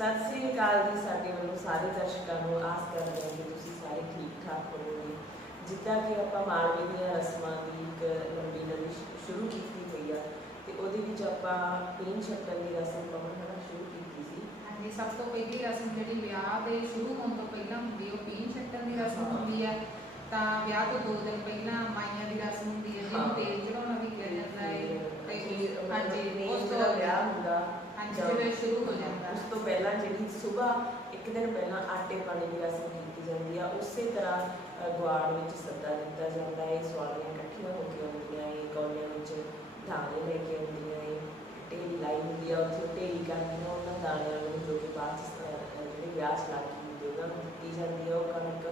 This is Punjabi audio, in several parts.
ਸਤਿ ਸ੍ਰੀ ਅਕਾਲ ਜੀ ਸਾਡੇ ਵੱਲੋਂ ਸਾਰੇ ਦਰਸ਼ਕਾਂ ਨੂੰ। ਆਸ ਕਰਦੇ ਹਾਂ ਕਿ ਤੁਸੀਂ ਸਾਰੇ ਠੀਕ ਠਾਕ ਹੋਵੋਗੇ। ਜਿੱਦਾਂ ਕਿ ਆਪਾਂ ਮਾਲਵੇ ਦੀਆਂ ਰਸਮਾਂ ਦੀ ਇੱਕ ਲੰਬੀ ਲੜੀ ਸ਼ੁਰੂ ਕੀਤੀ ਹੋਈ ਆ ਤੇ ਉਹਦੇ ਵਿੱਚ ਆਪਾਂ ਪੀਣ ਛੱਟਣ ਦੀ ਰਸਮ ਪਵਨ ਹਨਾ ਸ਼ੁਰੂ ਕੀਤੀ ਸੀ। ਹਾਂਜੀ ਸਭ ਤੋਂ ਪਹਿਲੀ ਰਸਮ ਜਿਹੜੀ ਵਿਆਹ ਦੇ ਸ਼ੁਰੂ ਹੋਣ ਤੋਂ ਪਹਿਲਾਂ ਹੁੰਦੀ ਉਹ ਪੀਣ ਛੱਟਣ ਦੀ ਰਸਮ। ਹੁੰਦੀ ਹੈ ਤਾਂ ਵਿਆਹ ਤੋਂ ਦੋ ਦਿਨ ਪਹਿਲਾਂ ਮਾਈਆਂ ਦੀ ਰਸਮ ਹੁੰਦੀ ਹੈ ਜਿਹਨੂੰ। ਤੇਲ ਚੜਾਉਣਾ ਵੀ ਕਿਹਾ ਜਾਂਦਾ ਹੈ। ਤੇ ਹਾਂਜੀ ਉਸ ਤੋਂ ਵਿਆਹ ਹੁੰਦਾ ਹਾਂਜੀ ਜਾਂ ਜਦੋਂ ਸ਼ੁਰੂ ਹੋ ਜਾਂਦਾ। ਉਸ ਤੋਂ ਪਹਿਲਾਂ ਜਿਹੜੀ ਸਵੇਰ ਇੱਕ ਦਿਨ ਪਹਿਲਾਂ ਆਟੇ ਪਾਣੀ ਦੀ ਰਸਮ ਕੀਤੀ ਜਾਂਦੀ ਆ ਉਸੇ ਤਰ੍ਹਾਂ ਗੁਆੜ ਵਿੱਚ ਸੱਦਾ ਦਿੱਤਾ ਜਾਂਦਾ। ਹੈ ਸਵਾਲੀਆਂ ਇਕੱਠੀਆਂ ਹੋ ਕੇ ਆਉਂਦੀਆਂ ਹੈ ਕੌਲਿਆਂ ਵਿੱਚ ਦਾਣੇ ਲੈ ਕੇ ਆਉਂਦੀਆਂ ਹੈ ਢੇਰੀ ਲਾਈ ਹੁੰਦੀ ਆ ਉੱਥੇ ਢੇਰੀ ਕਰਦੀਆਂ ਉਹਨਾਂ ਦਾਣਿਆਂ ਨੂੰ ਜੋ ਕਿ ਬਾਅਦ 'ਚ ਜਿਹੜੇ ਵਿਆਹ 'ਚ ਲਾ ਕੇ ਹੁੰਦੇ ਉਹਨਾਂ ਨੂੰ ਦਿੱਤੀ ਜਾਂਦੀ ਆ ਉਹ ਕਣਕ।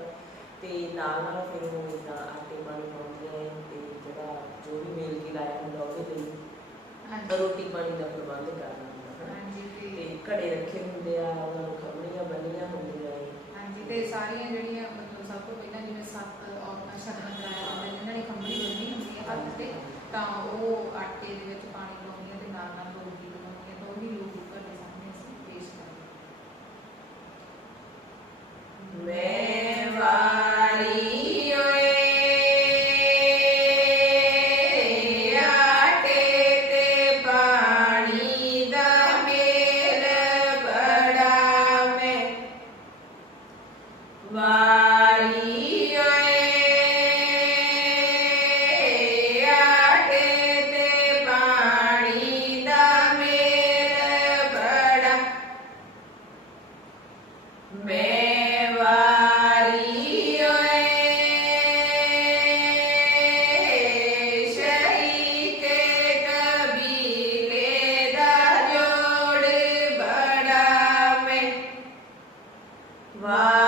ਤੇ ਨਾਲ ਨਾਲ ਫਿਰ ਉਹ ਇਦਾਂ ਆਟੇ ਪਾਣੀ ਪਾਉਂਦੀਆਂ ਹੈ ਤੇ ਜਿਹੜਾ ਜੋ ਵੀ ਮੇਲ ਕੀ ਲਾਇਆ ਹੁੰਦਾ ਉਹਦੇ ਲਈ ਰੋਟੀ ਪਾਣੀ ਦਾ ਪ੍ਰਬੰਧ ਕਰਨਾ। ਤੇ ਘੜੇ ਰੱਖੇ ਹੁੰਦੇ ਆ, ਉਹਨਾਂ ਨੂੰ ਖਬੜੀਆਂ, ਬੰਨੀਆਂ ਹੁੰਦੀਆਂ ਏ ਹਾਂਜੀ, ਤੇ ਸਾਰੀਆਂ ਜਿਹੜੀਆਂ ਮਤਲਬ ਸਭ ਤੋਂ ਪਹਿਲਾਂ ਜਿਵੇਂ ਸੱਤ ਔਰਤਾਂ ਸ਼ਗਨ ਕਰਾਇਆ ਜਾਂਦਾ ਨੇ ਖੰਮਣੀ ਬੰਨੀ ਹੁੰਦੀ ਹੈ ਹੱਥ ਤੇ, ਤਾਂ ਉਹ ਆਟੇ ਦੇ ਵਿੱਚ ਪਾਣੀ Wow.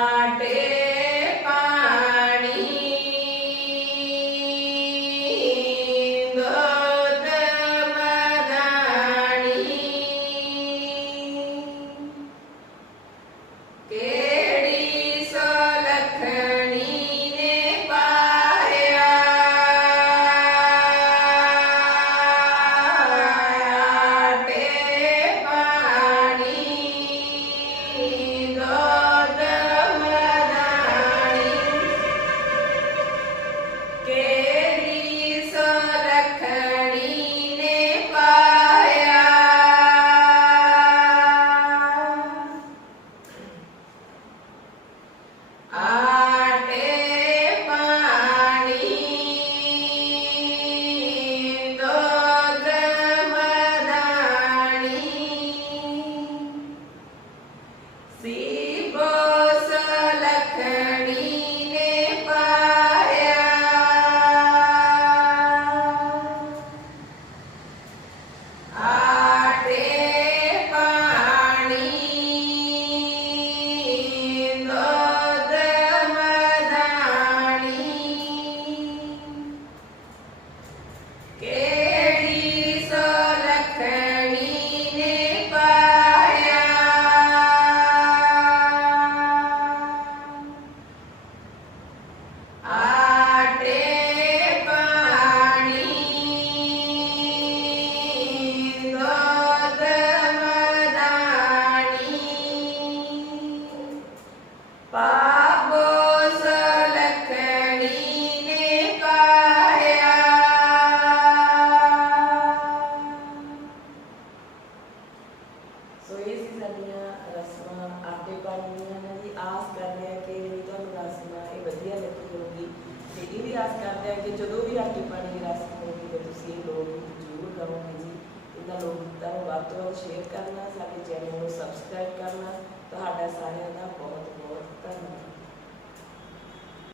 ਆਟੇ ਪਾਣੀ ਦੀਆਂ ਆਸ ਕਰਦੇ ਹਾਂ ਕਿ ਜਿਹੜੀ ਤੁਹਾਨੂੰ ਰਸਮਾਂ ਇਹ ਵਧੀਆ ਲੱਗੀ ਹੋਊਗੀ। ਤੇ ਇਹ ਵੀ ਆਸ ਕਰਦੇ ਹਾਂ ਕਿ ਜਦੋਂ ਵੀ ਆਟੇ ਪਾਣੀ ਦੀ ਰਸਮ ਹੋਊਗੀ ਤਾਂ ਤੁਸੀਂ ਇਹ ਲੋਕ ਗੀਤ ਜ਼ਰੂਰ ਗਾਓਗੇ ਜੀ। ਇਹਨਾਂ ਲੋਕ ਗੀਤਾਂ ਨੂੰ ਵੱਧ ਤੋਂ ਵੱਧ ਸ਼ੇਅਰ ਕਰਨਾ, ਸਾਡੇ ਚੈਨਲ ਨੂੰ ਸਬਸਕ੍ਰਾਈਬ ਕਰਨਾ। ਤੁਹਾਡਾ ਸਾਰਿਆਂ ਦਾ ਬਹੁਤ ਬਹੁਤ ਧੰਨਵਾਦ।